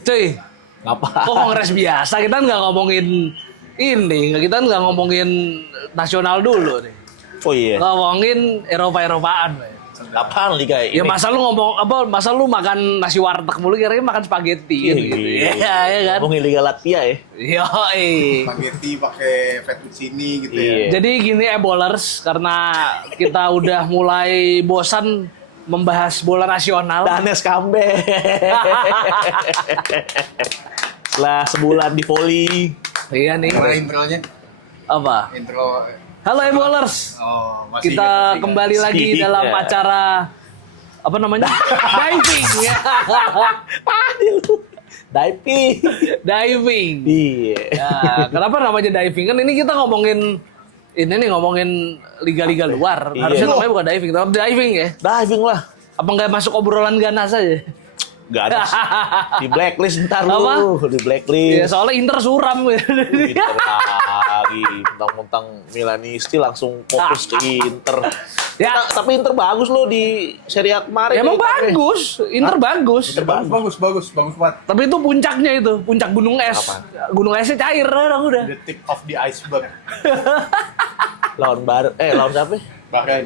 Cuy, Ngapa? kok kongres biasa? Kita nggak ngomongin ini, kita nggak ngomongin nasional dulu nih. Oh iya. Ngomongin Eropa-Eropaan. Apaan liga ini? Ya masa lu ngomong apa? Masa lu makan nasi warteg mulu kira-kira makan spaghetti gitu. Iya, ya kan? Ngomongin liga Latvia ya. Yoi. Spaghetti pakai fettuccine gitu Iya. ya. Jadi gini bolers, karena kita udah mulai bosan membahas bola nasional. Danes comeback. Setelah sebulan di volley. Iya nih. Gimana intronya? Apa? Intro. Halo bolers. Oh, masih Kita ingat. kembali lagi Iya. dalam acara apa namanya? Diving ya. Diving. Diving. Iya. Ya, kenapa namanya diving? Kan ini kita ngomongin liga-liga luar. Iya. Harusnya namanya bukan diving, tapi diving ya. Diving lah. Apa nggak masuk obrolan ganas aja? Gak ada. Di blacklist ntar Apa? lu. Di Ya, blacklist. soalnya Inter suram. Inter lagi. Mentang-mentang Milanisti langsung fokus ke Inter. Ya. Tapi Inter bagus loh di Serie A kemarin. Ya, emang ya. bagus, Inter bagus. Bagus banget. Tapi itu puncaknya itu, puncak gunung es. Apa? Gunung esnya cair orang udah. The tip of the iceberg. Lawan siapa? Bahkan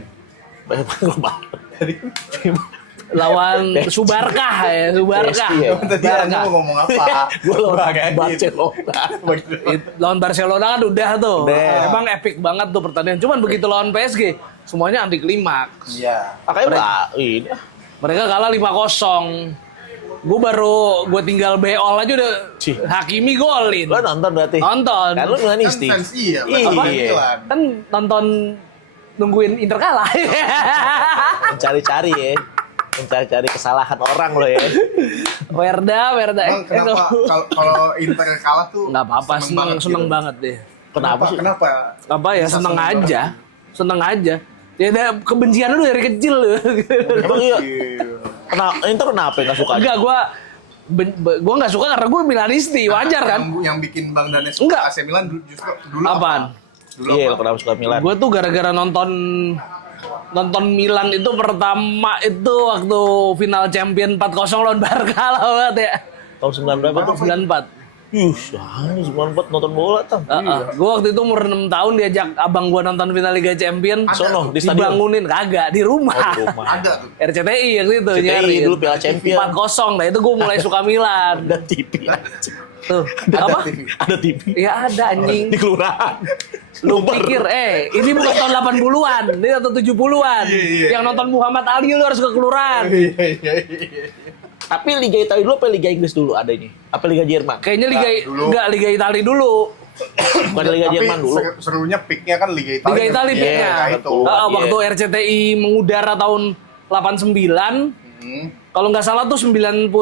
Lawan Subarkah ya, Subarkah. PSG ya? tadi Anda mau ngomong apa? Gue lawan Bahkan Barcelona. Lawan Barcelona kan udah tuh. Udah. Emang epic banget tuh pertandingan. Cuman begitu lawan PSG, semuanya anti klimaks. Iya. Makanya ini. Mereka kalah 5-0. Gue tinggal beol aja udah Cih. Hakimi golin. Lo nonton berarti? Nonton. Kan lu Milanisti. Kan fans iya, Iya. Milan. Kan nonton nungguin Inter kalah. Mencari-cari ya. Mencari-cari kesalahan orang lo ya. Werda. Emang kenapa kalau Inter kalah tuh Nggak apa-apa, seneng banget deh. Kenapa sih? Kenapa? Apa ya, Bisa seneng seneng aja. Seneng aja. Ya ada kebencian lu dari kecil lu. Emang iya. Iya. Inter kenapa nggak suka? Enggak, gua nggak suka karena gue Milanisti, wajar kan? Yang bikin Bang Danes Enggak. AC Milan justru dulu Apaan? Dulu Iya, lo apa? kenapa suka Milan? Gue tuh gara-gara nonton Milan itu pertama itu waktu final champion 4-0 lawan Barca lah banget ya. Tahun 9 berapa tuh? 94. Anjir, 94 nonton bola tuh. Gue waktu itu umur 6 tahun diajak abang gue nonton final Liga Champion. Sono di stadion. Dibangunin kagak di rumah. Oh, di rumah. Ada tuh. RCTI yang itu RCTI nyari. dulu Piala Champion. 4-0 nah itu gue mulai suka Milan. Ada TV. Tuh, apa? TV. Ada TV. Ya ada anjing. Di kelurahan. Lu pikir, ini bukan tahun 80-an, ini tahun 70-an. Iya. Yang nonton Muhammad Ali lu harus ke kelurahan. Iya. Tapi Liga Italia dulu apa Liga Inggris dulu adanya? Apa Liga Jerman? Kayaknya dulu. Liga Italia dulu. Bukan Liga Tapi Jerman dulu. serunya peaknya kan Liga Italia. Liga Italia Iya, peaknya. itu. Iya. Waktu RCTI mengudara tahun 89, kalau nggak salah tuh 90-91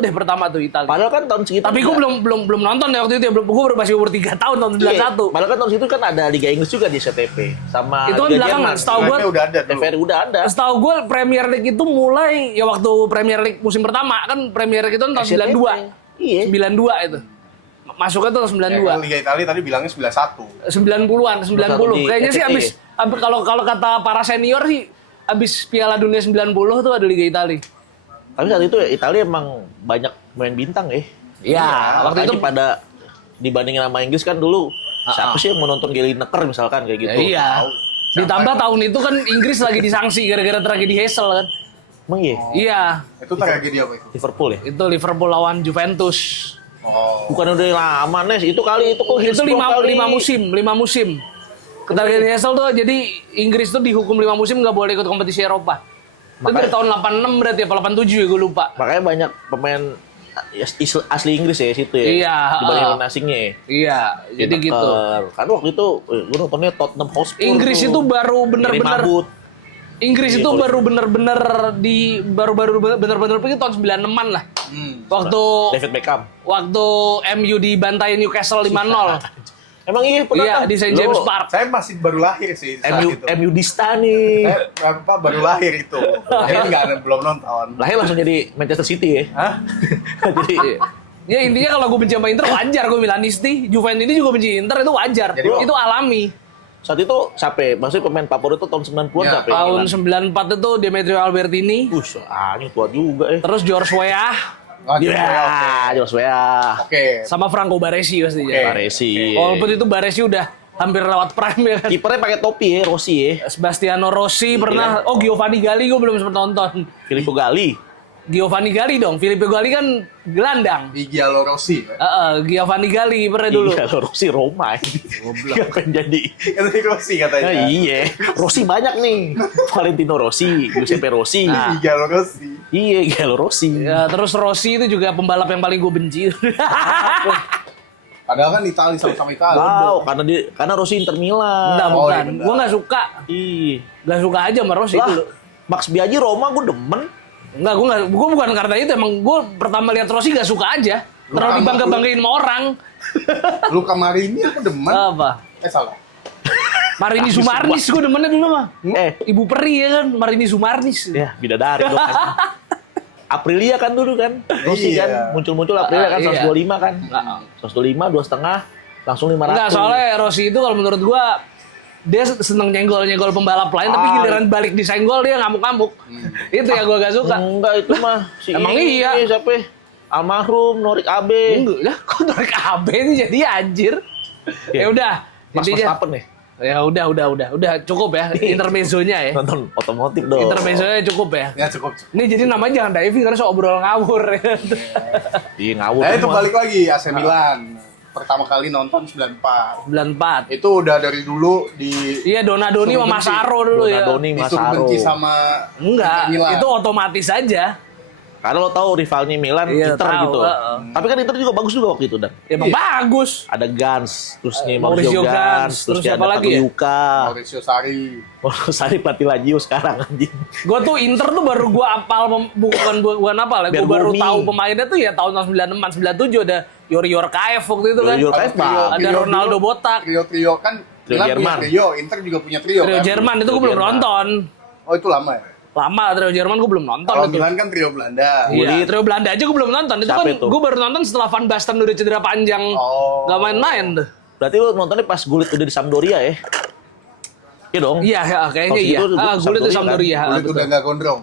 deh pertama tuh Italia. Padahal kan tahun segitu. Tapi gue belum nonton ya waktu itu ya. Gue masih umur 3 tahun tahun 91. Iya. Padahal kan tahun segitu kan ada Liga Inggris juga di CTP sama Itu kan Liga belakangan, Jerman. setahu gue. TVRI udah ada dulu. TVRI udah ada. Setahu gue Premier League itu mulai ya waktu Premier League musim pertama kan Premier League itu tahun SCTV. 92. Iya. 92 itu. Masuknya tuh tahun Ya, kan 92. Liga Italia tadi bilangnya 91. 90-an, 90. di Kayaknya sih RCTI. abis kalau kata para senior sih abis Piala Dunia 90 tuh ada Liga Italia. Tapi saat itu Italia emang banyak main bintang ya. Iya, waktu itu pada dibandingin sama Inggris kan dulu siapa sih yang mau nonton Gary Lineker misalkan kayak gitu. iya. Ditambah tahun itu kan Inggris lagi disanksi gara-gara tragedi Hazel kan. Emang iya? Iya, Itu tragedi apa itu? Liverpool ya? itu Liverpool lawan Juventus. Oh. Bukan udah lama Nes, itu kali itu kok hits Itu 5 dua kali. musim. Tragedi Hazel tuh jadi Inggris tuh dihukum 5 musim nggak boleh ikut kompetisi Eropa. Itu dari tahun 86 berarti apa 87 ya gue lupa. Makanya banyak pemain asli Inggris ya situ ya. Iya, Dibanding pemain asingnya ya. Iya, jadi Lineker. gitu. Kan waktu itu gue nontonnya Tottenham Hotspur. Inggris tuh. itu baru Gary bener-bener Mabut. Inggris Iya, itu kalau- baru bener-bener bener-bener pergi tahun 96-an lah. Waktu David Beckham. MU dibantai Newcastle 5-0. Emang iya pernah Iya, kan? di St. James Loh, Park. Saya masih baru lahir sih saat itu. MU Dista nih. Saya baru lahir itu. Lahir belum nonton. Lahir langsung jadi Manchester City ya. Hah? Jadi Ya intinya kalau gue benci sama Inter wajar, gue Milanisti. Juventus ini juga benci Inter itu wajar. Jadi, itu alami. saat itu siapa ya? Maksudnya pemain favorit itu tahun 90-an Ya, siapa ya? Tahun Milan? 94 itu Demetrio Albertini, Ini tua juga ya. terus George Weah, Oh, George Weah, Ya, oke. George Weah. Oke. Sama Franco Baresi pastinya. Oke. Baresi. Walaupun itu Baresi udah hampir lewat prime ya kan. Kipernya pakai topi ya, Rossi ya. Sebastiano Rossi pernah. Oh, Giovanni Galli gue belum sempat nonton. Filippo Galli. Giovanni Galli dong. Filippo Galli kan gelandang. Igalo Rossi. Giovanni Galli pernah dulu. Iya, Rossi Roma. Gak akan jadi. Katanya Rossi katanya. Nah, iya, Rossi banyak nih. Valentino Rossi, Giuseppe Rossi. Igalo Rossi. Iya, Gallo Rossi. Ya, terus Rossi itu juga pembalap yang paling gue benci. Padahal kan Itali sama-sama Itali. Wow, karena Rossi Inter Milan. Enggak, Oh, bukan. iya benar. Gue nggak suka. Ih. Nggak suka aja sama Rossi Lah, itu. Max Biaggi Roma gue demen. Enggak, gue bukan karena itu. Emang gue pertama lihat Rossi nggak suka aja. Terlalu dibangga-banggain sama orang. Luka Marini aku demen. Apa? Salah. Marini Sumarnis gue demennya dulu mah. Ibu Peri ya kan, Marini Sumarnis. Ya, bidadari dong kan. Aprilia kan dulu kan. Rossi Iya. kan muncul-muncul Aprilia kan Iya. 125 kan. 125, 2,5, langsung 500. Enggak, soalnya Rossi itu kalau menurut gue dia seneng nyenggol-nyenggol pembalap lain, tapi giliran balik disenggol dia ngamuk-ngamuk. Itu ya gue gak suka. Enggak, itu mah si Emang ini, iya. Siapa? Almarhum Norik Abe. Enggak, lah kok Norik AB ini jadi anjir. Ya udah, Mas intinya. Verstappen nih. Ya udah cukup ya intermezzonya ya. Nonton otomotif dong. Intermezzonya cukup ya. Ya cukup. Ini jadi namanya jangan diving karena so obrol ngawur ya. Iya ngawur. Nah itu semua. balik lagi AC Milan. Pertama kali nonton 94. 94. Itu udah dari dulu Iya, Donadoni sama Masaro dulu ya. Donadoni, disuruh Masaro. benci sama Enggak, Inter Milan. itu otomatis aja. Karena lo tahu rivalnya Milan, Iya, Inter tahu, gitu. heeh. Tapi kan Inter juga bagus juga waktu itu, Dan. Ya, emang Iya. bagus. Ada Gans, terus nih Mauricio Mauricio Gans, Gans, terus terus siapa ada lagi ya? Yuka. Mauricio Sarri. Oh, Sari pelatih Lazio sekarang anjing. Gue tuh Inter tuh baru gue apal, bukan apal ya. Gue baru Bergomi. tahu pemainnya tuh ya tahun 96, 97 ada Yori Yorkaev waktu itu kan. Yori Yorkaev, Pak. Ada Ronaldo Botak. Trio kan Trio Milan Jerman. punya trio, Inter juga punya trio. Trio kan? Jerman itu gue Trio belum Jerman. nonton. Oh itu lama ya? Lama Trio Jerman gue belum nonton Kalau itu. Milan kan trio Belanda. Iya, Trio Belanda aja gue belum nonton. Itu Siapa kan itu? gue baru nonton setelah Van Basten udah cedera panjang. Oh. Gak main-main tuh. Berarti lo nontonnya pas Gullit udah di Sampdoria ya? Iya dong. Iya, ya, kayaknya Kalau iya. segitu Gullit itu Sampdoria Sampdoria. kan? Dulu itu udah nggak gondrong.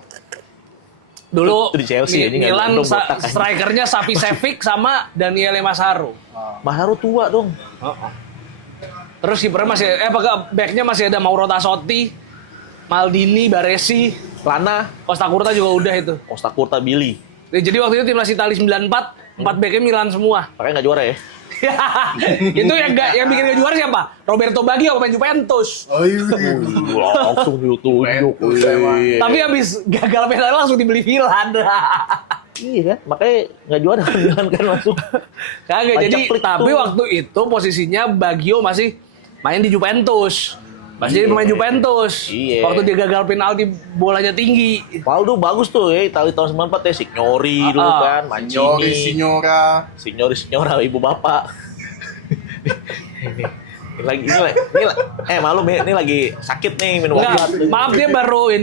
Dulu Itu di Chelsea ya, ini nggak Milan gondong botak kan. strikernya Savicevic sama Daniele Masaro. Masaro tua dong. Terus kipernya masih backnya masih ada Mauro Tassotti, Maldini, Baresi, Lana, Costa Curta juga udah itu. Costa Curta, Billy. Jadi waktu itu timnas Italia 94, 4 backnya Milan semua. Makanya nggak juara ya? Itu yang bikin gak juara siapa? Roberto Baggio pemain Juventus. Oh iya. Langsung ditunjuk. Juventus emang. Tapi habis gagal penalti langsung dibeli Milan. Iya kan? Makanya nggak juara kan Milan kan langsung. Kagak, jadi Pancaklik tapi tuh. waktu itu posisinya Baggio masih main di Juventus. Masih jadi pemain Juventus. Iya. Waktu dia gagal penalti bolanya tinggi. Waldo bagus tuh ya, Italia tahun 94 ya, Signori dulu kan, Signori, Mancini. Signora. Signora, ibu bapak. ini malu ini lagi sakit nih minum Enggak, obat. maaf dia baru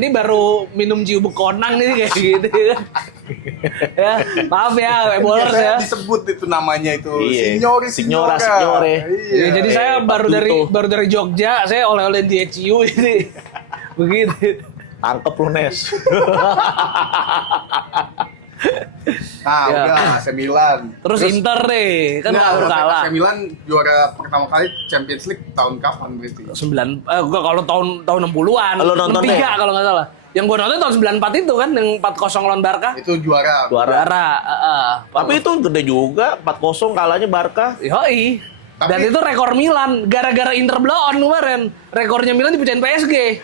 minum jiu konang nih kayak gitu. Ya, maaf ya, bolers Biasanya ya. disebut itu namanya itu. Iya. Signori, Signora, Signora. Signore. Iya. Ya, jadi saya baru dari Jogja, saya oleh-oleh di ECU ini. Begitu. Tangkep lu Nes. Nah, Ya. udah AC Milan. Terus Inter deh, kan Nah, baru kalah. AC Milan juara pertama kali Champions League tahun kapan berarti? Gua kalau tahun 60-an, Lo nontonnya? 63 kalau nggak salah. Yang gua nonton tahun 94 itu kan yang 4-0 lawan Barca. Itu juara. Juara, Tapi itu gede juga, 4-0 kalahnya Barca. Yoi. Dan Tapi- itu rekor Milan gara-gara Inter blow on kemarin. Rekornya Milan dipecahin PSG.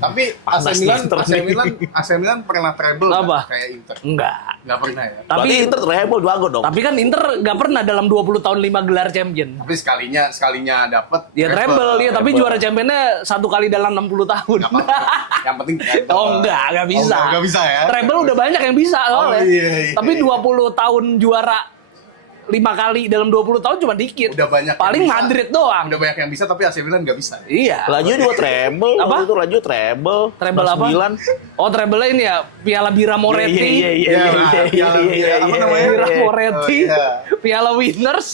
Tapi Panas AC nih Milan, Inter nih. AC Milan pernah treble Apa? kan? Kayak Inter. Enggak. Nggak pernah ya. Tapi Berarti Inter treble dua dong. tapi kan Inter nggak pernah dalam 20 tahun 5 gelar champion. Tapi sekalinya dapet. Ya treble dia, tapi juara championnya 1 kali dalam 60 tahun. Nggak apa-apa. Yang penting treble. Oh enggak bisa. Oh, nggak bisa ya. Treble udah banyak yang bisa soalnya. iya. Tapi 20 tahun juara 5 kali dalam 20 tahun cuma dikit. Udah banyak yang Paling bisa. Madrid doang. Udah banyak yang bisa tapi AC Milan nggak bisa. Iya. Lazio juga treble. Apa? Waktu itu Lazio treble. Treble apa? 9. Oh, treble ini ya Piala Bira Moretti. Piala apa namanya? Bira Moretti. Oh, iya. Piala Winners.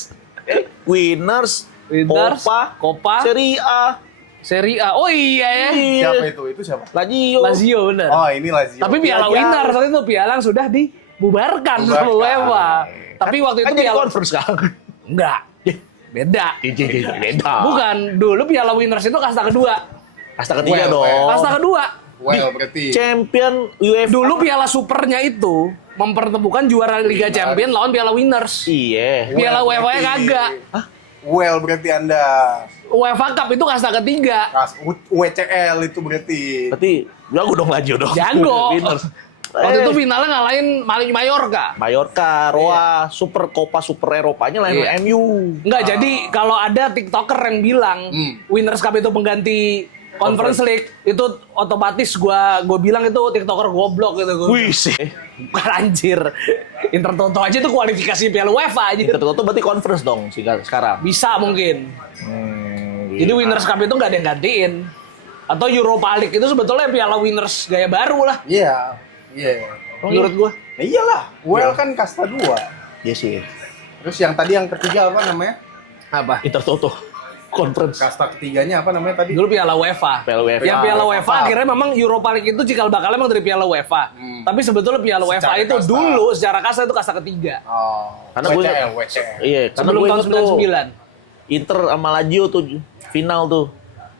Winners, Winners, Copa, Serie A. Serie A. Oh iya ya. Siapa itu? Itu siapa? Lazio. Lazio bener. Oh, ini Lazio. Tapi Piala Piala. Winners waktu itu piala yang sudah dibubarkan sama UEFA. Tapi waktu itu Kan jadi Piala conference sekarang. enggak. Beda. Beda. Bukan, dulu Piala Winners itu kasta kedua. Kasta ketiga Well, dong. well. Kasta kedua. Well, berarti Champion UEFA. Dulu Piala Supernya itu mempertemukan juara Liga Champion lawan Piala Winners. Iya. Piala Well, UEFA-nya berarti- kagak. Well, berarti Anda UEFA Cup itu kasta ketiga. WCL itu berarti. Berarti jago dong laju dong. Jago. Winners. Waktu itu finalnya ngalahin Mallorca. Mallorca, Roa, Super Copa Super Eropanya lah Iya. MU. Enggak, jadi kalau ada TikToker yang bilang Winners Cup itu pengganti Conference League, itu otomatis gua bilang itu TikToker goblok gitu. Wih sih. Bukan anjir. Intertoto aja tuh kualifikasi Piala UEFA aja. Itu berarti conference dong sekarang. Bisa mungkin. Jadi Winners Cup itu nggak ada yang gantiin. Atau Europa League itu sebetulnya Piala Winners gaya baru lah. Iya. Iya. Menurut gua. Nah, iyalah. Well kan kasta 2. Iya sih. Terus yang tadi yang ketiga apa namanya? Apa? Intertoto conference. Kasta ketiganya apa namanya tadi? Dulu Piala UEFA. Piala UEFA. Yang Piala UEFA akhirnya memang Europa League itu cikal bakal emang dari Piala UEFA. Tapi sebetulnya Piala UEFA Secara itu kasta. dulu secara kasta itu kasta ketiga. Oh. Karena gue- WCL. Iya, karena Sebelum gue tahun inget tuh 99. Inter sama Lazio tuh final tuh.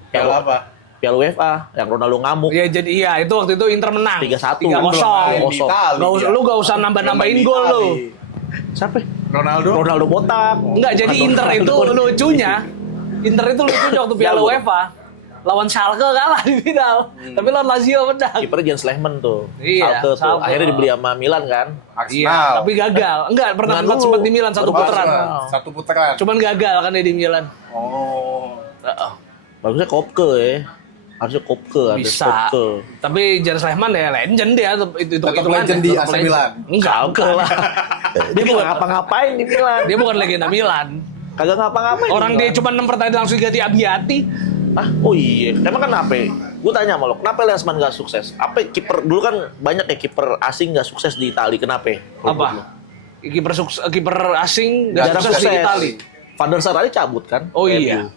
Piala apa? Piala UEFA yang Ronaldo ngamuk. Ya jadi iya itu waktu itu Inter menang. 3-1. 3-0. Belum main di Itali, Nggak usah- dia. lu gak usah nambah-nambahin gol lu. Siapa? Ronaldo. Ronaldo botak. Enggak, jadi Inter itu lucunya. Inter itu lucunya waktu Piala Jago. UEFA. Lawan Schalke kalah di final. Tapi lawan Lazio menang. Kipernya Jens Lehmann tuh. Iya, Schalke tuh. Schalke. Akhirnya dibeli sama Milan kan. Arsenal. Iya, tapi gagal. Enggak, pernah Nggak sempat dulu. di Milan satu Baru putaran. Arsenal. Satu putaran. Cuman gagal kan dia di Milan. Oh. Bagusnya Kopke ya. Harusnya Kopke ada Bisa. Kopke. Tapi Jens Lehmann ya legend dia itu Tetap legend di AC Milan. Enggak, Schalke bukan. lah. Dia nggak ngapa-ngapain di Milan. Dia bukan legenda Milan. Kagak ngapa-ngapain. Orang di dia Milan. cuma 6 pertandingan langsung ganti Abiati. Ah, oh iya. Emang kenapa? Gue tanya sama lo, kenapa Lensman gak sukses? Apa kiper dulu kan banyak ya kiper asing gak sukses di Itali? Kenapa? Apa? Kiper asing Nggak dan sukses di Itali. Van der Sar aja cabut kan? Oh MU. iya.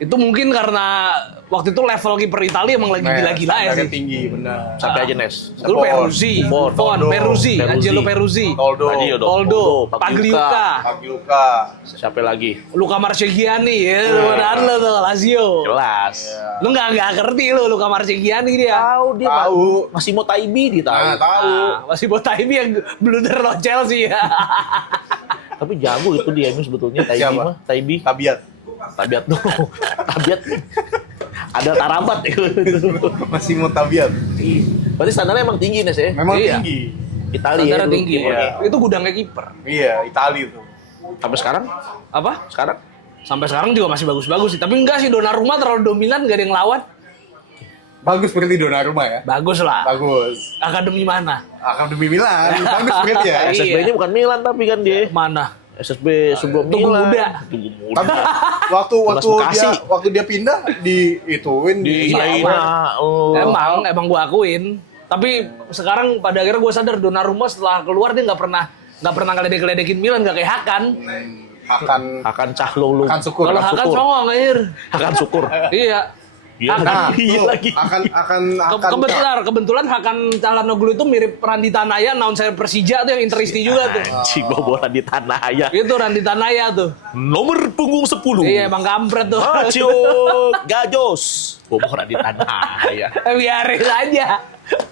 Itu mungkin karena waktu itu level kiper Italia emang lagi gila-gila ya standarnya sih. tinggi, benar. Sampai aja Nes. Dulu Buffon, Peruzzi, Buffon, Peruzzi, Angelo Peruzzi, Toldo, Tadi dong. Toldo, Pagliuca, Pagliuca. Siapa lagi? Luca Marchegiani ya, benar lo tuh Lazio. Jelas. Lu nggak ngerti lu Luca Marchegiani dia. Tahu dia. Tahu. Masih mau Taibi di tahu. Nah, tahu. Masih buat Taibi yang blunder lo Chelsea ya. Tapi jago itu dia MU sebetulnya Taibi Siapa? mah. Taibi. Tabiat. Tabiat tuh. Tabiat. Ada tarabat itu. Masih mau tabiat. Berarti standarnya emang tinggi Nes ya? Memang Iya. tinggi. Italia Standarnya dulu tinggi. kipernya. Itu gudangnya kiper. Iya, Itali tuh. Sampai sekarang? Apa? Sekarang? Sampai sekarang juga masih bagus-bagus sih. Tapi enggak sih Donnarumma terlalu dominan, gak ada yang lawan. Bagus berarti Donnarumma ya. Bagus lah. Bagus. Akademi mana? Akademi Milan. Bagus berarti ya. Iya. SSB-nya bukan Milan tapi kan dia. Mana? SSB sebelum Tugu Milan. Muda. Tugu Muda. Tapi waktu Bekasi. dia pindah di ituin Di Iya, Ina. Oh. Emang gua akuin. Tapi sekarang pada akhirnya gua sadar Donnarumma setelah keluar dia nggak pernah ngeledek-ledekin Milan, nggak kayak Hakan. akan Cahlulu. syukur. Kalau Hakan syukur. songong anjir. Akan syukur. Iya. Iya Hakan. Nah, Iya tuh, lagi. Kebetulan Hakan Calhanoglu itu mirip Randi Tanaya, announcer Persija tuh yang Interisti juga tuh. Anjing bola di tanah ya. Itu Randi Tanaya tuh. Nomor punggung 10. Iya emang kampret tuh. Macio Gajos. Bola di tanah ya. Biarin aja.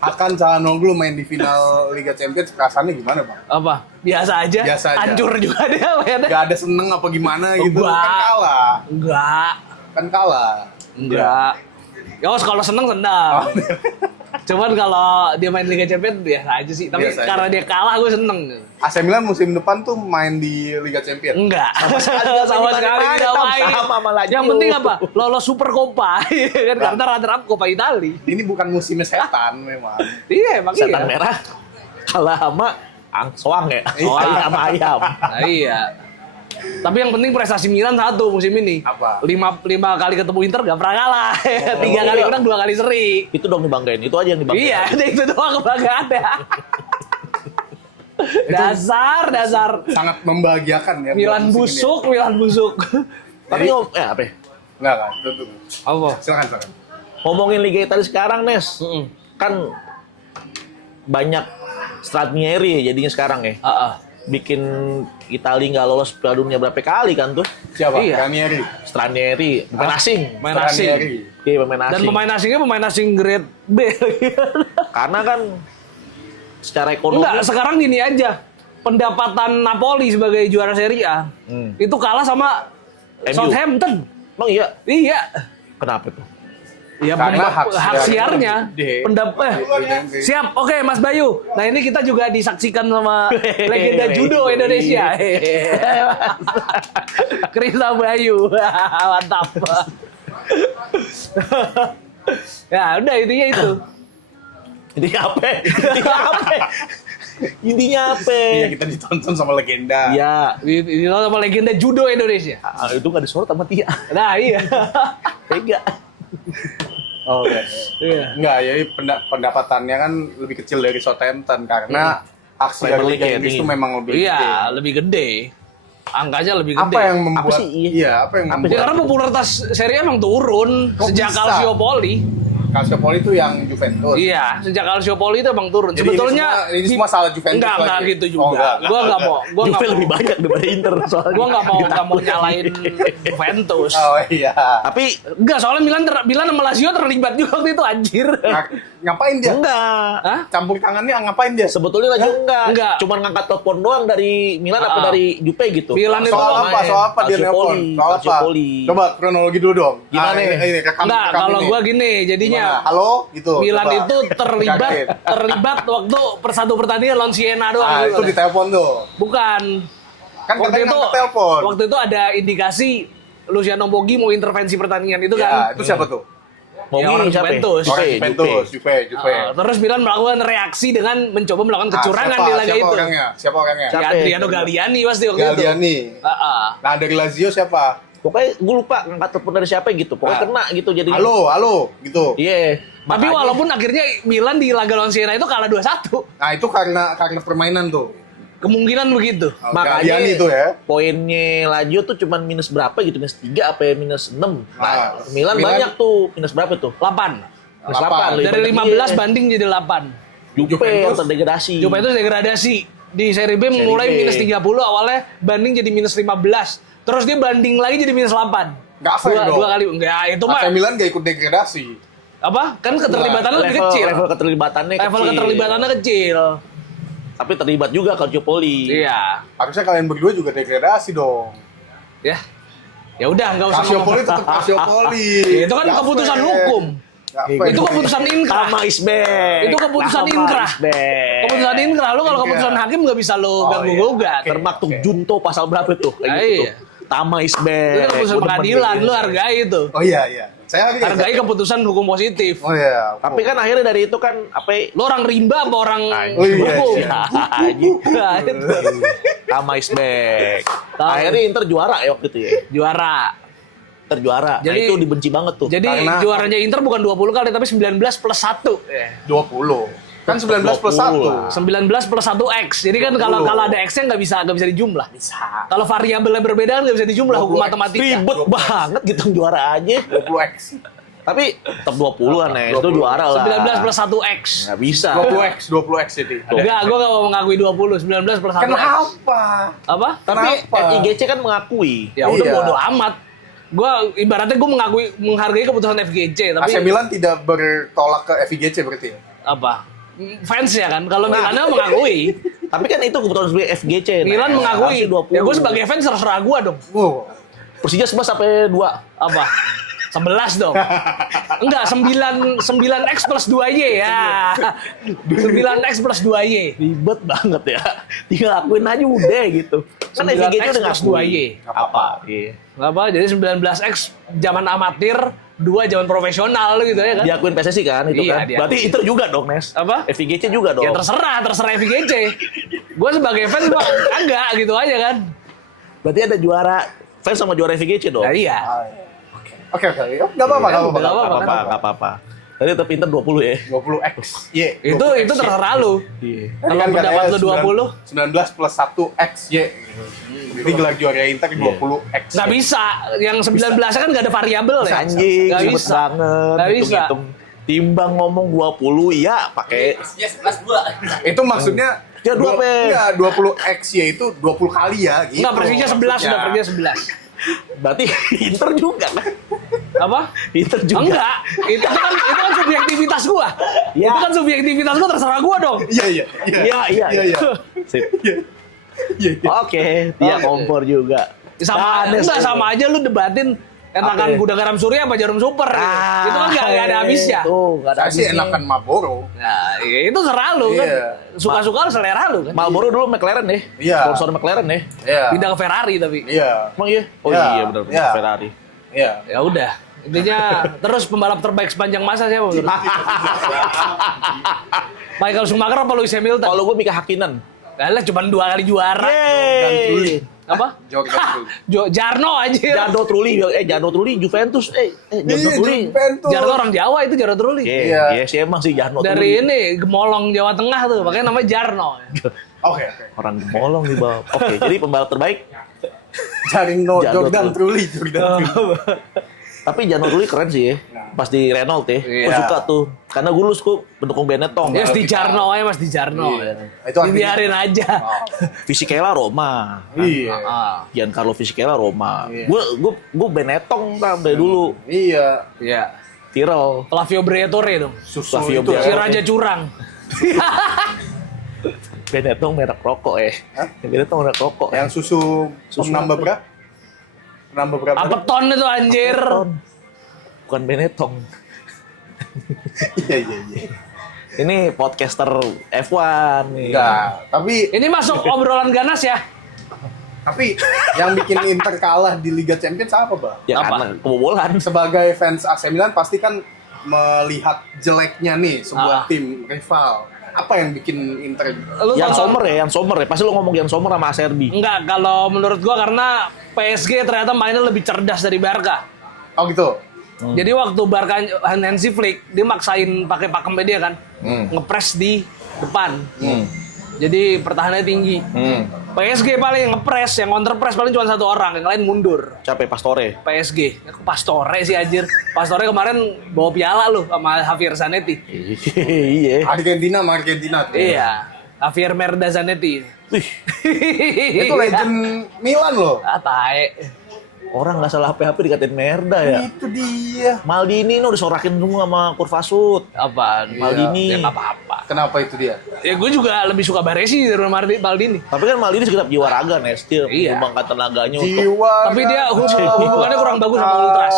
Akan Calhanoglu main di final Liga Champions, perasaannya gimana, Bang? Apa? Biasa aja. Biasa aja. Hancur juga dia mainnya. Gak ada seneng apa gimana gitu. Enggak. Kan kalah. Enggak. Enggak. Ya kalau seneng senang. Cuman kalau dia main Liga Champions biasa aja sih. Tapi Biasa aja. karena dia kalah gue seneng. AC Milan musim depan tuh main di Liga Champions. Enggak. main Sama sekali di tidak mana, main. sama sama Lazio. Yang penting apa? Lolos Super Copa. Kan karena runner-up Coppa Italia. Ini bukan musimnya setan memang. Iya, emang Setan iya. merah kalah sama angsoang ya. Soang. Ayam sama ayam. Nah, iya. Tapi yang penting prestasi Milan satu musim ini. Apa? 5 kali ketemu Inter gak pernah kalah. 3 kali menang, 2 kali seri. Itu dong dibanggain. Itu aja yang dibanggain. Iya, itu doang kebanggaannya. dasar. Sangat membahagiakan ya. Milan buat musim busuk, Milan busuk. Tapi apa ya? Enggak kan? Tutup. Apa? Silakan. Ngomongin Liga Italia sekarang, Nes. Kan banyak Stranieri ya jadinya sekarang ya. Heeh. Bikin Italia nggak lolos Piala Dunia berapa kali kan tuh? Siapa? Iya. Ranieri. Stranieri, pemain asing. Pemain asing. Ranieri. Iya, pemain Dan asing. pemain asingnya pemain asing grade B. Karena kan secara ekonomi Enggak, sekarang gini aja. Pendapatan Napoli sebagai juara Serie A itu kalah sama MU. Southampton. emang iya. Iya. Kenapa tuh? Ya Karena hak siarnya. gede. Gede. Siap, oke Mas Bayu. Nah ini kita juga disaksikan sama legenda judo Indonesia. Krisa Bayu, mantap. Ya udah intinya itu. Intinya apa? Intinya apa? Intinya apa? Iya, kita ditonton sama legenda. Ya, Ini sama legenda judo Indonesia. itu nggak disorot sama Tia. Nah iya. Tega. Oh, oke. Iya. Enggak, ya pendapatannya kan lebih kecil dari Southampton karena aksi Premier dari League Liga ya, Inggris tinggi. itu memang lebih gede. Iya, lebih gede. Angkanya lebih gede. Apa yang membuat Apa sih? Iya, apa yang Apa membuat Ya karena popularitas Serie A emang turun Kok sejak bisa? Calciopoli. Calciopoli itu yang Juventus. Iya, sejak Calciopoli itu emang turun. Jadi Sebetulnya ini semua salah Juventus enggak lagi. gitu Oh, juga. Gua enggak mau Juve lebih banyak daripada Inter soalnya. Gua nggak mau nyalain Juventus. Oh iya. Tapi Enggak, soalnya Milan sama Lazio terlibat juga waktu itu anjir. Ngapain dia? enggak. Hah? Campur tangannya ngapain dia? Sebetulnya lagi enggak. Enggak. Cuman ngangkat telepon doang dari Milan apa dari Juve gitu. Milan itu Soal apa? Soal apa dia nelpon? Soal apa? Calciopoli. Coba kronologi dulu dong. Gimana? Ini rekam. Enggak, rekam kalau ini. gua gini, jadinya Gimana? Halo, gitu. Milan coba. itu Jagain. terlibat waktu persatu pertandingan lawan Siena doang Ah, gitu. itu ditelepon tuh. Bukan. Kan katanya ngangkat telepon. Waktu itu ada indikasi Luciano Poggi mau intervensi pertandingan itu Ya, kan. itu siapa tuh? Mau Ya, orang siapa? Juventus. Orang Juventus, Juve. Terus Milan melakukan reaksi dengan mencoba melakukan kecurangan di laga siapa itu. Orangnya? Siapa orangnya? Ya, Adriano Galliani pasti waktu itu. Galliani. Nah, dari Lazio siapa? Pokoknya gue lupa ngangkat telepon dari siapa gitu. Pokoknya kena gitu jadi. Halo, gitu. Iya. Tapi Makanya- walaupun akhirnya Milan di laga lawan Siena itu kalah 2-1. Nah, itu karena permainan tuh. Kemungkinan begitu. Makanya Galliani itu ya. poinnya Lazio tuh cuman minus berapa gitu, minus 3 apa ya, minus 6. Ah, Nah, Milan banyak tuh, minus berapa tuh? 8. Minus 8. 8. Dari 15 banding jadi 8. Juve yang Juventus. terdegradasi. Juventus degradasi. Di Serie B mulai B. minus 30, awalnya banding jadi minus 15. Terus dia banding lagi jadi minus 8. Nggak fair dong. Dua kali. Enggak, itu mah AC Milan gak ikut degradasi. apa? Kan keterlibatannya lebih level, kecil. level keterlibatannya Level kecil. keterlibatannya kecil. Tapi terlibat juga Calciopoli. Iya. Harusnya kalian berdua juga degradasi dong. Ya. Ya udah, enggak usah Calciopoli ngomong. tetap Calciopoli. Itu kan Nggak keputusan fair. hukum. Nggak fair. Itu keputusan inkrah. Sama Isbek. Itu keputusan Sama inkrah. Isbek. Keputusan inkrah lu kalau Iya. keputusan hakim nggak bisa lu Oh, ganggu-gugat. iya. Termaktub Junto pasal berapa tuh? Kayak Ah, gitu iya. tuh. Tama Isbek. Itu keputusan Gua demen pengadilan, kayak lu gitu. hargai itu. Oh iya. Saya lagi Hargai keputusan hukum positif. Oh iya. Tapi kan akhirnya dari itu kan apa ya, Lu orang rimba apa orang Oh iya, hukum? iya. anjing. Nah, itu. Tama Isbek. Tahu. Akhirnya Inter juara ya waktu itu ya. Juara. Inter juara. Jadi- Nah, itu dibenci banget tuh. Jadi Karena- juaranya Inter bukan 20 kali tapi 19 plus 1. 20. Kan 19 plus 1. 19 plus 1 X. Jadi kan kalau 20. kalau ada X-nya nggak bisa dijumlah. Bisa. Kalau variabelnya berbeda kan nggak bisa dijumlah hukum 20X. matematika. Ribet banget gitu juara aja. 20x. Tapi tetap 20 an ya. Itu 20. juara lah. 19 plus 1 X. Nggak bisa. 20x jadi. Enggak, gue nggak mau mengakui 20. 19 plus 1 X. Kenapa? Apa? Tapi Kenapa? FIGC kan mengakui. Ya udah Iya. bodo amat. Gue ibaratnya gue menghargai keputusan FGC tapi AC Milan tidak bertolak ke FIGC berarti ya? apa? Fans ya kan. Kalau Milan mengakui, Tapi kan itu kebetulan sebagai FGC. Milan mengakui. Harusnya 20. Ya gue sebagai fans terserah gue dong. Wow. Persija 11 sampai 2. Apa? 11 dong. Enggak, 9X plus 2Y ya. 9X plus 2Y. Ribet banget ya. Tinggal akuin aja udah gitu. Kan 9X FIGC udah plus ngakui. 2Y. Apa? Iya. Apa? Jadi 19X zaman amatir, 2 zaman profesional gitu ya kan. Diakuin PSSI kan itu Iya, kan. diakui. Berarti Inter juga dong, Nes. Apa? FIGC juga dong. Ya terserah FGC. Gue sebagai fans mah enggak gitu aja kan. Berarti ada juara fans sama juara FIGC dong. Nah, iya. Oke. Nggak apa-apa, nggak apa-apa. Nggak apa-apa. Nggak apa-apa. Tadi tetap Inter 20 ya. 20x. Y. Itu terserah lu. Iya. Kalau pendapat lu 20, 19 plus 1x Y. Jadi gelar juara Inter 20x. nggak bisa. Yang 19 kan nggak ada variabel ya. Anjing, Nggak ribet bisa. banget. Nggak bisa. hitung-hitung. Timbang ngomong 20 ya pakai Itu maksudnya Ya, 2 P. Enggak, 20 X ya itu 20 kali ya gitu. Enggak, Persija 11 maksudnya. sudah, Persija 11. berarti Inter juga kan? Apa? Inter juga. Enggak, itu kan subjektivitas gua. Ya. Itu kan subjektivitas gua, terserah gua dong. Iya. Iya. Sip. Iya. Oke, dia Oke. kompor juga. Sama enggak sama aja lu debatin enakan Oke. Gudang Garam Surya apa Jarum Super. Itu kan enggak ada habisnya. Tuh, enggak ada Saya sih habisnya. enakan Marlboro. Nah, itu serah lu kan. Iya. Suka-suka lu, selera lu kan. Marlboro dulu McLaren deh. Iya. Sponsor McLaren deh. Iya. Pindah ke Ferrari tapi. Iya. Emang iya? Oh Iya. iya benar Iya. Ferrari. Iya. Ya udah. Intinya terus pembalap terbaik sepanjang masa siapa menurut? Michael Schumacher apa Lewis Hamilton? Kalau gue Mika Hakkinen. Lah cuma 2 kali juara. Yeay. Apa? Jordan Trulli. Jarno aja. Jarno Trulli Juventus. Jarno Iya, Trulli. Juventus. Jarno orang Jawa itu Jarno Trulli. Iya. Iya, sih emang sih Jarno Trulli. Dari ini Gemolong Jawa Tengah tuh, makanya namanya Jarno. Oke. Orang Gemolong di bawah. Oke, jadi pembalap terbaik. Jarno Jarno Jordan Trulli. Tapi Jarno Trulli keren sih ya. Pas di Renault ya. Gue Iya. suka tuh. Karena gue dulu suka pendukung Benetton. Ya di Jarno aja Mas di Jarno. Iya. Itu artinya- Dibiarin aja. Fisichella Roma. Iya. Ah, Giancarlo Fisichella Roma. Iya. Gue Benetton dari dulu. Iya. iya. Tyrrell. Flavio Briatore dong. Susu Flavio itu. Si Briatore. Raja Curang. Benetton merek rokok Hah? Benetton merek rokok. Yang susu penambah berapa? Penambah berapa? Apa ton itu anjir? Bukan Benetton. Iya. Ini podcaster F1 nih. Enggak. Tapi Ini masuk obrolan ganas ya? yang bikin Inter kalah di Liga Champions apa, Bang? Ya Apa? karena kebobolan. Sebagai fans AC Milan pasti kan melihat jeleknya nih sebuah tim rival. Apa yang bikin Inter? Lu Yang tonton- Sommer ya. Pasti lo ngomong yang Sommer sama Acerbi. Enggak, kalau menurut gua karena PSG ternyata mainnya lebih cerdas dari Barca. Oh gitu. Jadi waktu Barca Hansi Flick dia maksain pakai pakemnya dia kan, ngepres di depan. Jadi pertahanannya tinggi. PSG paling ngepres, yang counter press paling cuma 1 orang, yang lain mundur. Capek Pastore. PSG, Pastore sih anjir. Pastore kemarin bawa piala loh sama Javier Zanetti. Iya. Argentina sama Argentina tuh. Iya, Javier Merda Zanetti. Wih, Itu legend Milan loh. Ah, tae. orang nggak salah HP dikatain merda ya. Itu dia. Maldini udah sorakin semua sama Kurvasut. Apaan? Maldini. Ya nggak apa-apa. Kenapa itu dia? Ya gue juga lebih suka Baresi daripada Maldini. Tapi kan Maldini sekedar jiwa raga nih, dia Iya. mengembangkan tenaganya untuk Jiwa. Tapi dia hubungannya kurang bagus sama Ultras.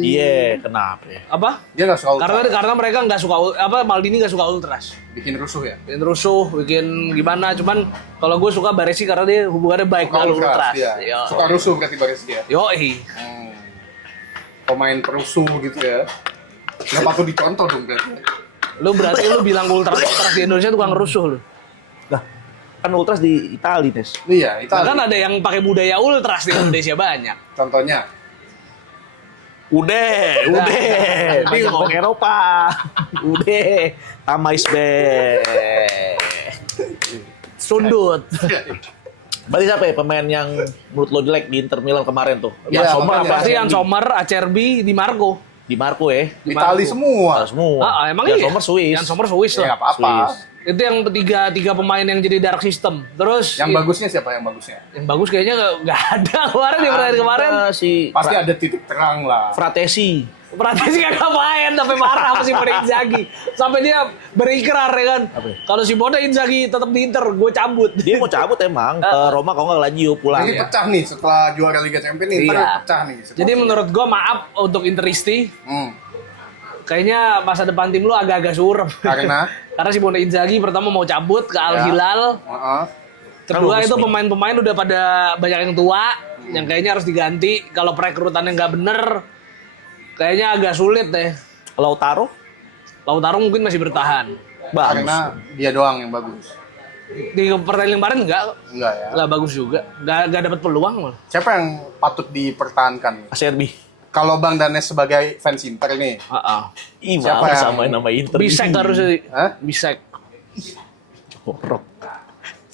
iya, kenapa ya? Apa? Dia nggak suka Karena mereka nggak suka Maldini nggak suka Ultras. bikin rusuh ya. Bikin rusuh, bikin gimana. Cuman kalau gue suka Baresi karena dia hubungannya baik Suka dengan Ultras. dia. Yo. Suka rusuh berarti Baris dia. Yoi. Pemain perusuh gitu ya. Nggak patut dicontoh dong berarti. Berarti lu bilang Ultras di Indonesia tukang rusuh lu. Lah, kan Ultras di Itali, Nes. Iya, itu Nah, kan ada yang pakai budaya Ultras di Indonesia banyak. contohnya. Udah. Ini ngomong Eropa. Udah. Tamais be. Sundut. Berarti siapa ya pemain yang menurut lo jelek di Inter Milan kemarin tuh? Iya, Yang Sommer makanya. apa? Pasti Acerbi? yang Sommer, Acerbi, Di Marco. Di Marco ya. Itali semua. Semua. Emang yang iya? Sommer Swiss. Yang Sommer Swiss Ya lah. nggak apa-apa. Swiss. Itu yang tiga pemain yang jadi dark system. Terus Yang bagusnya siapa yang bagusnya? yang bagus kayaknya nggak ada kemarin di pertandingan kemarin. Ada si Pasti ada titik terang lah. Fratesi. Perhatian sih kagak main sampai marah sama Simone Inzaghi. Sampai dia berikrar ya kan. Apa ya? Kalau Simone Inzaghi tetap di Inter, gue cabut. Dia mau cabut emang ke Roma kalau nggak Lazio pulang. Jadi pecah nih setelah juara Liga Champions nih, Inter Iya. pecah nih. Jadi menurut gue maaf untuk Interisti, kayaknya masa depan tim lu agak-agak suram. Karena Karena Simone Inzaghi pertama mau cabut ke Al Hilal. Kedua Kan itu resmi. pemain-pemain udah pada banyak yang tua, yang kayaknya harus diganti. Kalau perekrutannya nggak bener, kayaknya agak sulit deh. Lautaro Lautaro mungkin masih bertahan. bagus. karena dia doang yang bagus. Di pertandingan kemarin Enggak ya. nggak bagus juga, nggak dapat peluang malah. Siapa yang patut dipertahankan? Acerbi. Kalau Bang Danes sebagai fans Inter nih, Ih, Siapa malah yang- sama nama Inter. Bisek harusnya. Hah? Bisek. Jorok.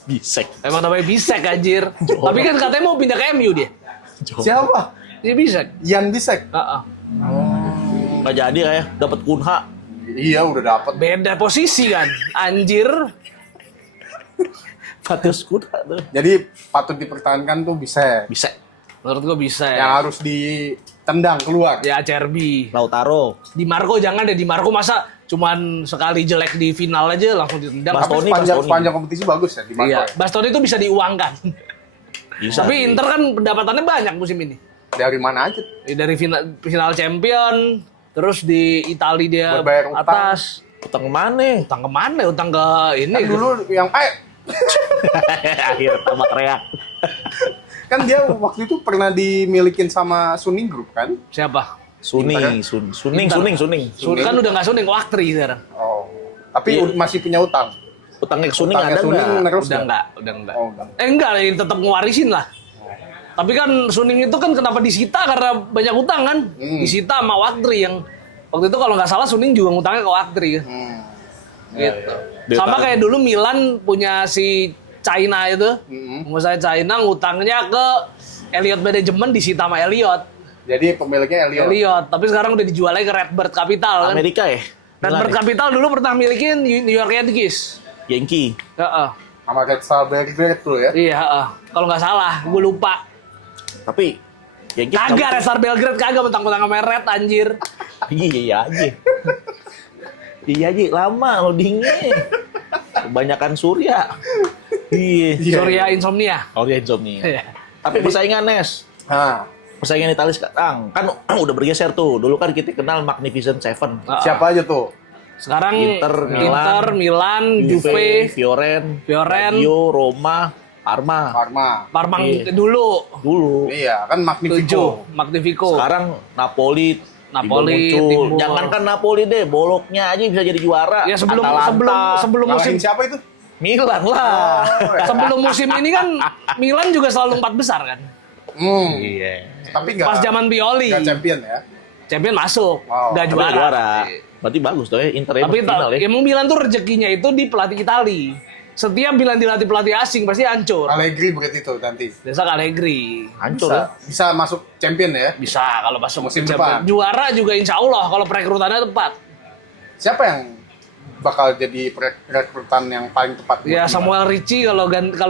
Bisek. Emang namanya Bisek anjir. Tapi kan katanya mau pindah ke MU dia. siapa? Dia Bisek. Jan Bisek. Nggak jadi kayak dapat Kunha. Iya, udah dapet. Beda posisi kan. Anjir. Matius Kuta tuh. Jadi patut dipertahankan tuh bisa. Bisa. Menurut gue bisa Yang ya. harus ditendang keluar. Ya Acerbi. Lautaro. Di Marco jangan deh. Di Marco masa cuman sekali jelek di final aja langsung ditendang. Bastoni, Tapi Bastoni. sepanjang kompetisi bagus ya di Marco. Iya. Ya? Bastoni itu bisa diuangkan. Bisa. Tapi Inter kan pendapatannya banyak musim ini. Dari mana aja? Dari final champion, terus di Italia dia Buat bayar utang. atas. Utang kemana? Utang kemana? Utang ke ini. Kan dulu yang Akhir tambah teriak. kan dia waktu itu pernah dimilikin sama Suning Group kan? Siapa? Suning. Suning kan udah nggak Suning, Waktri sekarang. Oh. Tapi Iya. masih punya utang. Utangnya ke Suning Utangnya ada Suning nggak? nerus Udah nggak? enggak. Oh, enggak. Enggak, tetap ngewarisin lah. Tapi kan Suning itu kan kenapa disita karena banyak utang kan? Disita sama Waktri yang waktu itu kalau nggak salah Suning juga ngutangnya ke Waktri kan? Gitu. Dia Sama tahu. kayak dulu Milan punya si China itu. Mm-hmm. Pengusaha China ngutangnya ke Elliott Management disita sama Elliott. Jadi pemiliknya Elliott, tapi sekarang udah dijual lagi ke Redbird Capital kan. Amerika ya? Redbird Capital dulu pernah milikin New York Yankees. Yankee. Heeh. sama Red Star Belgrade tuh ya. Iya, heeh. Kalau nggak salah, gue lupa. Tapi Yankee Kagak, Red Star Belgrade kagak mentang-mentang sama Red anjir. Iya aja. Iya aja lama loadingnya. Kebanyakan Surya. Iya. Surya Insomnia. Oh dia insomnia. Iya. Tapi persaingan Nes. Nah, Persaingan Italia sekarang kan udah bergeser tuh. Dulu kan kita kenal Magnificent Seven. Heeh. siapa aja tuh? Sekarang Inter, Milan, Juve, Fioren, Fioren. Lazio, Roma, Parma. Parma. Parmang Iya. dulu. Dulu. Iya, kan Magnifico. 7, Magnifico. Sekarang Napoli Napoli, juga muncul. Timur. Jangankan Napoli deh, boloknya aja bisa jadi juara. Ya sebelum Atalanta. musim Ngalahin siapa itu? Milan lah. sebelum musim ini kan Milan juga selalu 4 besar kan. Iya. Tapi nggak. Pas zaman Pioli. Nggak champion ya. Champion masuk, Wow. nggak Tapi juara. juara. Berarti bagus tuh ya Inter Tapi final ya. emang Milan tuh rezekinya itu di pelatih Itali. Setiap Milan dilatih pelatih asing pasti hancur. Allegri berarti itu nanti. Biasa Allegri. Hancur Bisa, ya. bisa masuk champion ya. Bisa kalau masuk Musim Champions. depan. Juara juga insya Allah kalau perekrutannya tepat. Siapa yang bakal jadi rekrutan yang paling tepat? buat Ya Milan? Samuel Ricci kalau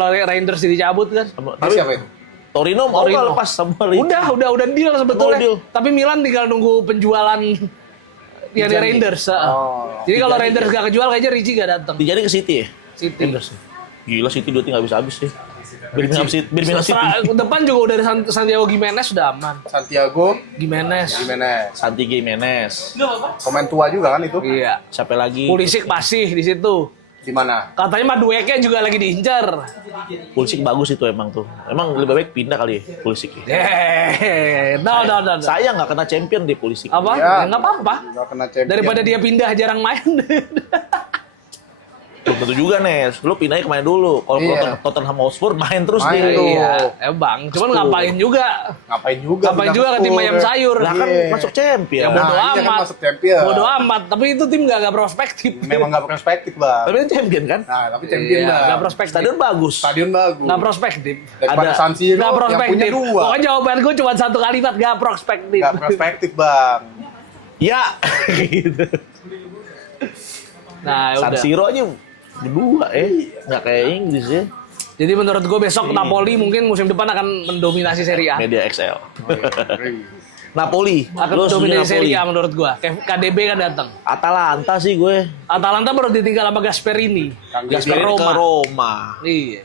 Reinders dicabut kan. Dia Tapi siapa itu? Torino mau Torino. nggak lepas sama Ricci? Udah deal sebetulnya. Oh, deal. Tapi Milan tinggal nunggu penjualan yang di Dijani. Reinders. Oh. Jadi kalau Reinders gak kejual kayaknya Ricci gak datang. Dijadi ke City ya? City. Gila City duitnya nggak habis-habis sih. Birmingham City. Depan juga udah ada Santiago Gimenez sudah aman. Santiago Gimenez. Jimenez. Santi Gimenez. Pemain tua juga kan itu? Iya. Siapa lagi? Pulisic masih di situ. Di mana? Katanya Madueke juga lagi diincar. Pulisic bagus itu emang tuh. Emang lebih baik pindah kali ya Pulisic. No. Saya nggak kena champion di Pulisic. Apa? Ya. Ya nggak apa-apa. Nggak kena champion. Daripada dia pindah jarang main. Belum tentu juga Nes. Lu pindahnya kemana dulu? Kalau Iya. Tottenham Hotspur main terus Main dia. tuh. Iya, bang. Cuman ngapain juga? Ngapain juga? Ngapain pindah juga ke tim Spurs, ayam ya? sayur? Lah kan Iya. masuk champion. Ya bodo Nah, iya kan amat. masuk champion. Bodo amat. Tapi itu tim nggak prospektif. Memang nggak perspektif bang. Tapi kan champion kan? Nah, tapi champion Iya, bang. nggak prospektif. Stadion bagus. Stadion bagus. Nggak prospektif. Daripada Ada- San Siro Nggak yang prospektif. punya dua. Pokoknya jawaban gue cuma satu kalimat, nggak prospektif. Nggak prospektif bang. Ya. gitu. Nah, San udah. Siro aja berdua nggak kayak Inggris ya. Jadi menurut gue besok Napoli mungkin musim depan akan mendominasi Serie A. Media XL. Ngeri. Napoli. Akan Lu setuju mendominasi Napoli? Serie A menurut gue. KDB kan datang. Atalanta sih gue. Atalanta baru ditinggal sama Gasperini. Gasperini Roma. ke Roma. Iya.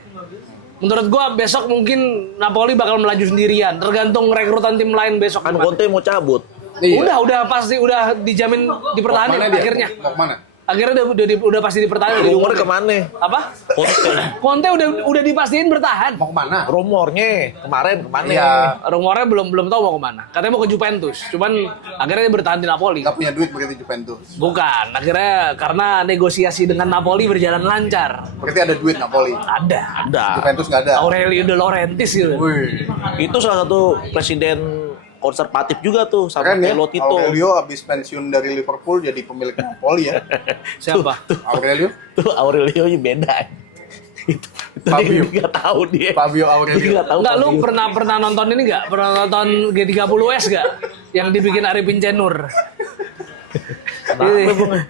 Menurut gua besok mungkin Napoli bakal melaju sendirian, tergantung rekrutan tim lain besok. Kan gimana. Conte mau cabut. Iya. Udah pasti udah dijamin dipertahankan Mana dia? akhirnya. Mau kemana? Akhirnya udah pasti dipertahankan. Rumor kemana? Apa? Conte. Conte udah dipastiin bertahan. Mau kemana? Rumornya kemana? Iya. Rumornya belum tahu mau kemana. Katanya mau ke Juventus. Cuman akhirnya dia bertahan di Napoli. Nggak punya duit berarti Juventus. Bukan. Akhirnya karena negosiasi dengan Napoli berjalan lancar. Berarti ada duit Napoli. Ada. Juventus nggak ada. Aurelio De Laurentiis gitu. Wih. Itu salah satu presiden konservatif juga tuh sama Keren ya. Pelotito. Aurelio habis pensiun dari Liverpool jadi pemilik Napoli ya. Siapa? Aurelio. Tuh Aurelio nya beda. itu Fabio. dia nggak tahu dia. Fabio Dia Aurelio. nggak tahu. Enggak, lu Fabio. pernah nonton ini enggak? Pernah nonton G30S enggak? Yang dibikin Arifin Cenur. Kenapa bang?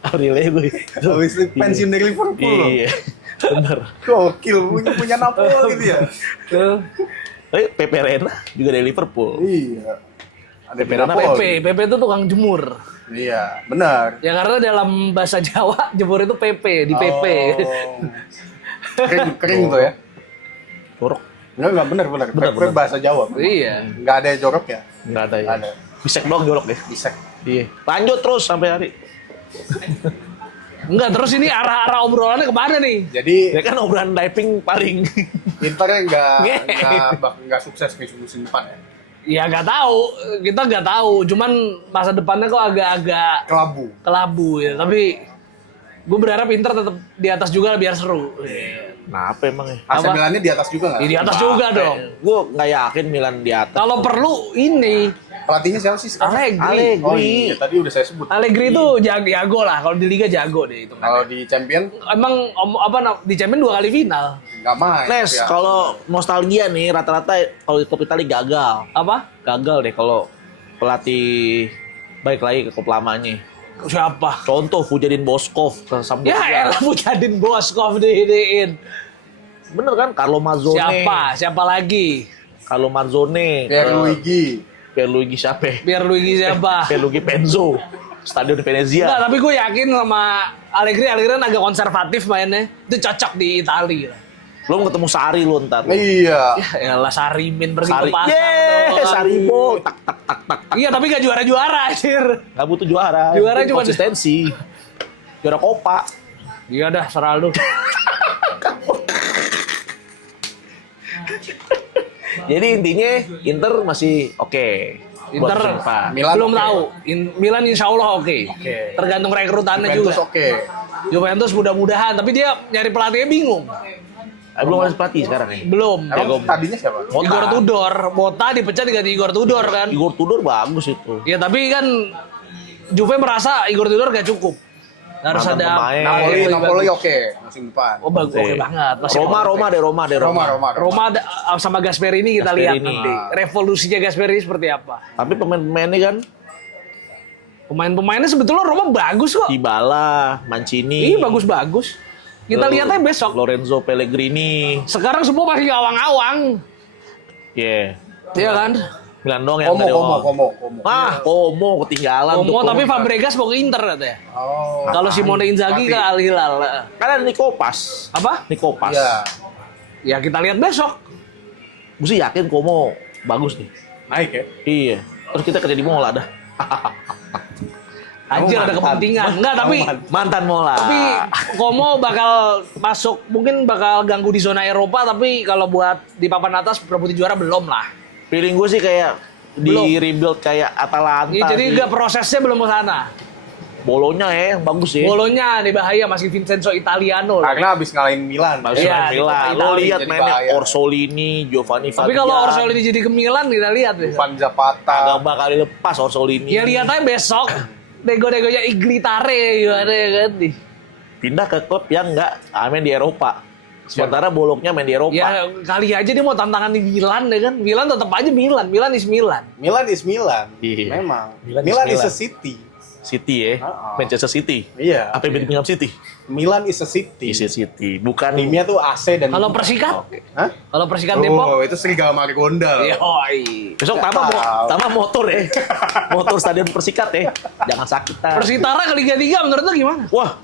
Aurelio gue. Habis itu pensiun dari Liverpool loh. Iya, bener. Gokil, punya Napoli gitu ya. Pepe Reina juga dari Liverpool. Iya. Ada Pepe Reina, Pepe itu tukang jemur. Iya, benar. Ya karena dalam bahasa Jawa jemur itu Pepe, di Pepe. Kering tuh ya. Jorok. Enggak benar. Benar. Pepe bahasa Jawa. Iya. Enggak ada jorok ya? Enggak ada ya. Nggak ada. Bisek doang jorok deh. Bisa. Iya. Lanjut terus sampai hari. Enggak, terus ini arah-arah obrolannya kemana nih? Jadi Ya kan obrolan diving paling. Internya enggak sukses nih musim depan ya. Ya nggak tahu, kita nggak tahu. Cuman masa depannya kok agak-agak kelabu ya. Tapi gue berharap Inter tetap di atas juga biar seru. Kenapa emang ya? AC Milannya di atas juga nggak? Ya, di atas juga dong. Gue nggak yakin Milan di atas. Kalau perlu ini Pelatihnya siapa sih sekarang? Allegri. Oh iya, tadi udah saya sebut. Allegri itu jago lah. Kalau di Liga jago deh itu. Kalau di Champion Emang di Champions 2 kali final. nggak main. Nes, Ya. kalau nostalgia nih rata-rata kalau di klub Italia gagal. Apa? Gagal deh kalau pelatih balik lagi ke klub lamanya. Siapa? Contoh Fujadin Boskov ke Sampdoria. Ya elah Fujadin Boskov dihidiin. Bener kan? Carlo Mazzone. Siapa lagi? Carlo Mazzone. Pierluigi siapa? Pierluigi siapa? Pierluigi Penzo. Stadion Venezia. Enggak, tapi gue yakin sama Allegri kan agak konservatif mainnya. Itu cocok di Italia. Lu mau ketemu Sari lu ntar. Iya. Ya elah Sarimin pergi Sari. ke pasar. Yeay, Saribo. Tak tak tak tak tak. Iya, tapi gak juara-juara anjir. Gak butuh juara. Juara Yang penting cuma konsistensi. Juara Copa. Iya dah, serah lu. Jadi intinya Inter masih oke. Inter Milan belum oke. tahu. Milan insya Allah oke. Tergantung rekrutannya Juventus juga. oke. Juventus mudah-mudahan, tapi dia nyari pelatihnya bingung. Belum ada pelatih sekarang ya. Belum. Emang tadinya siapa? Igor Tudor, Mota dipecat diganti Igor Tudor kan. Igor Tudor bagus itu. Ya tapi kan Juve merasa Igor Tudor gak cukup. Harus Mantan ada pemain. Napoli oke musim depan. Oh bagus, oke banget. Masih Roma. Roma sama Gasperini kita lihat Gasperini. nanti. Revolusinya Gasperini seperti apa. Tapi pemain-pemainnya kan Pemain-pemainnya sebetulnya Roma bagus kok. Dybala, Mancini. Iya bagus-bagus. Kita lihatnya besok. Lorenzo Pellegrini. Sekarang semua masih awang-awang. Iya. Iya kan? Milan dong yang dari awal. Komo. Komo ketinggalan. Ngomong tapi Fabregas mau ke Inter katanya. Oh. Kalau Simone Inzaghi ke Al Hilal. Kan ada Nico Pas. Apa? Nico Pas. Iya. Ya kita lihat besok. Gue sih yakin Komo bagus nih. Naik ya. Iya. Terus kita kerja di Mola dah. Anjir ada kepentingan. Enggak tapi Mantan Mola. tapi Como bakal masuk, mungkin bakal ganggu di zona Eropa, tapi kalau buat di papan atas berebut juara belum lah. Feeling gue sih kayak Belum. di rebuild kayak Atalanta. Ya, jadi sih. enggak prosesnya belum ke sana. Bolonya yang bagus ya. Bolonya nih bahaya, masih Vincenzo Italiano. loh. Karena abis ngalahin Milan. Bagus Iya, main Milan. di Lo Itali lihat jadi mainnya bahaya. Orsolini, Giovanni Tapi Fabian. kalau Orsolini jadi ke Milan kita lihat deh. Van Zapata. Agak bakal dilepas Orsolini. Ya lihat aja besok. Nego-negonya Iglitare gimana ya kan nih. Pindah ke klub yang enggak main di Eropa. Sementara Bolognya main di Eropa. Ya kali aja dia mau tantangan di Milan ya kan. Milan tetap aja Milan. Milan is Milan. Milan is Milan. Iya. Memang. Milan is Milan is Milan. a city. City ya. Manchester City. Iya. Apa Birmingham City? Milan is a city. Isi City. Bukan Timnya tuh AC dan Kalau Persikat? Hah? Kalau Persikat Depok? Oh, itu Serigala Margonda. Yoi. besok tambah motor ya. Motor stadion Persikat ya. Jangan sakitan. Persitara ke Liga 3 menurut lu gimana? Wah.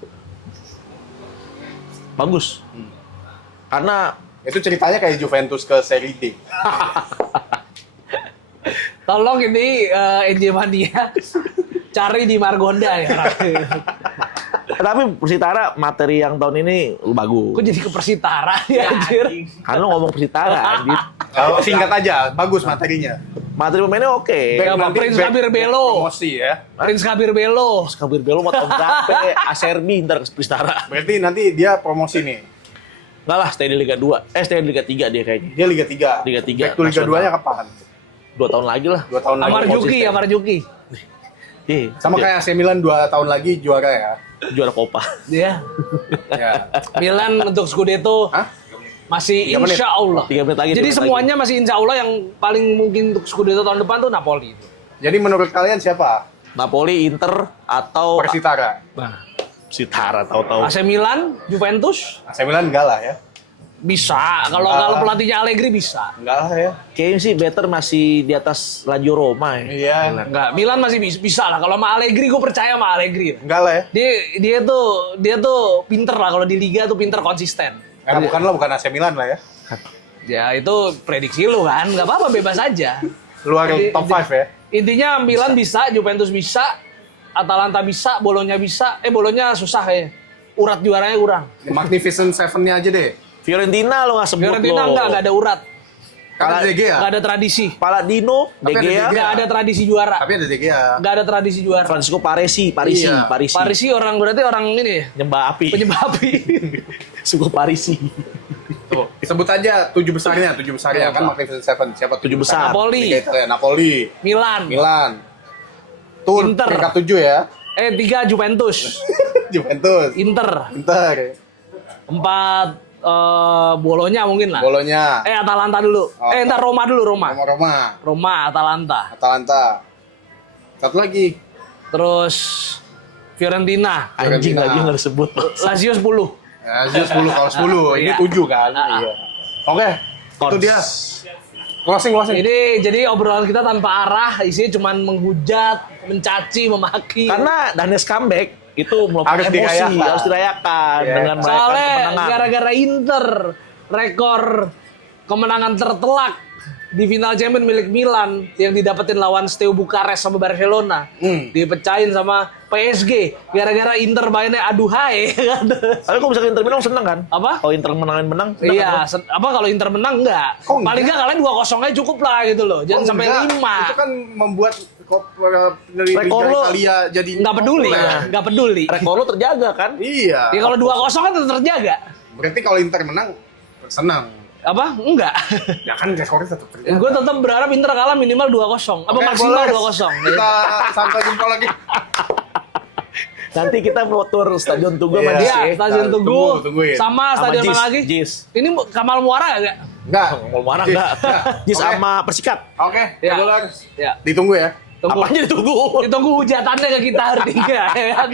Bagus. Karena Itu ceritanya kayak Juventus ke Serie D. Tolong ini NJ Mania cari di Margonda ya. tapi Persitara materi yang tahun ini bagus. Kok jadi ke Persitara ya anjir? Kan lo ngomong Persitara anjir. Oh, singkat aja, bagus materinya. Materi pemainnya oke. Back- Apa, Prince Kabir Belo? Promosi ya. Prince Kabir Belo. Kabir Belo mau tahun berapa? Aserbi ntar ke Persitara. Berarti nanti dia promosi nih. Enggak lah, stay di Liga 2. Stay di Liga 3 dia kayaknya. Dia Liga 3. Liga 3, Back to Liga nasional. 2-nya kapan? 2 tahun lagi lah. 2 tahun lagi. Amar Juki. Iya. Sama kayak AC Milan 2 tahun lagi juara ya. Juara Copa. Dia. Ya. Milan untuk Scudetto Hah? masih 3 menit. insya Allah. 3 menit lagi. Jadi 3 menit semuanya masih insya Allah, yang paling mungkin untuk Scudetto tahun depan tuh Napoli. Jadi menurut kalian siapa? Napoli, Inter, atau Persitara. Nah, Sitara tahu-tahu. AC Milan, Juventus AC Milan enggak lah ya. bisa. Kalau Ah. kalau pelatihnya Allegri bisa. Enggak lah ya. Kayaknya sih better masih di atas Lazio Roma ya. Iya. Enggak, Milan masih bisa lah. Kalau sama Allegri gue percaya sama Allegri. Enggak lah ya. Dia tuh pinter lah kalau di liga tuh pinter konsisten. Bukan AC Milan lah ya. Ya itu prediksi lu kan, nggak apa-apa bebas aja. Luar top 5 ya. Intinya Milan bisa, Juventus bisa, Atalanta bisa, Bolonya bisa. Bolonya susah ya. Urat juaranya kurang. Magnificent Seven-nya aja deh. Fiorentina lo nggak sebut Fiorentina lo. nggak ada urat, Karena De Gea. nggak ada tradisi, Paladino, Tapi ada De Gea, De Gea. nggak ada tradisi juara, Tapi ada De Gea. nggak ada tradisi juara. Francisco Parisi, Parisi, Iya. Parisi. Parisi berarti orang ini ya, Nyembah api. penyembah api. Suku Parisi. Tuh, sebut aja 7 besarnya kan Magnificent Seven. Siapa 7 Tujuh besar. Napoli, Liga Italia, Napoli, Milan, Milan. Tuh Inter. peringkat 7 ya. 3 Juventus, Juventus, Inter, Inter, 4 Bolonya mungkin lah. Bolonya, Atalanta dulu. Oh, Ntar Roma dulu, Roma. Roma, Atalanta. Atalanta. Satu lagi. Terus Fiorentina, Anjing Fiorentina. lagi nggak disebut. Lazio 10. Lazio 10 kalau 10. Ini Iya. 7 kan. Iya. Oke. Itu dia. Closing. Jadi obrolan kita tanpa arah, isinya cuman menghujat, mencaci, memaki. Karena Danes comeback itu melupakan Harus emosi, dirayakan. harus dirayakan Iya. dengan merayakan Soalnya kemenangan. gara-gara Inter rekor kemenangan tertelak di final Champions milik Milan yang didapetin lawan Steaua Bukares sama Barcelona, dipecahin sama PSG gara-gara Inter mainnya aduhai kan. Tapi kalau misalkan Inter menang seneng kan? Apa? Kalau Inter menang seneng kan? Iya, apa kalau Inter menang enggak? Oh, Paling enggak kalian 2-0 aja cukup lah gitu loh. Jangan sampai 5. Itu kan membuat dari Rekor Liga lo Italia jadi Enggak peduli, populer. enggak peduli. Rekor lo terjaga kan? Iya. Ya kalau 2-0 kan tetap terjaga. Berarti kalau Inter menang senang. Apa? Enggak. Ya kan rekornya tetap terjaga. Gue tetap berharap Inter kalah minimal 2-0. Apa Oke, maksimal boleh. 2-0. Kita sampai jumpa lagi. Nanti kita mau tur Stadion Tugu sama Iya. Jis Iya, ya. Stadion Tugu Tungguin. sama stadion Jis, mana lagi? Jis. Ini Kamal Muara enggak? Enggak. Mau marah enggak? Jis Oke. sama Persikat. Oke, Ya. Dollars. Ya. Ditunggu ya. Tunggu. Apanya ditunggu? Ditunggu hujatannya ke kita hari ini ya kan?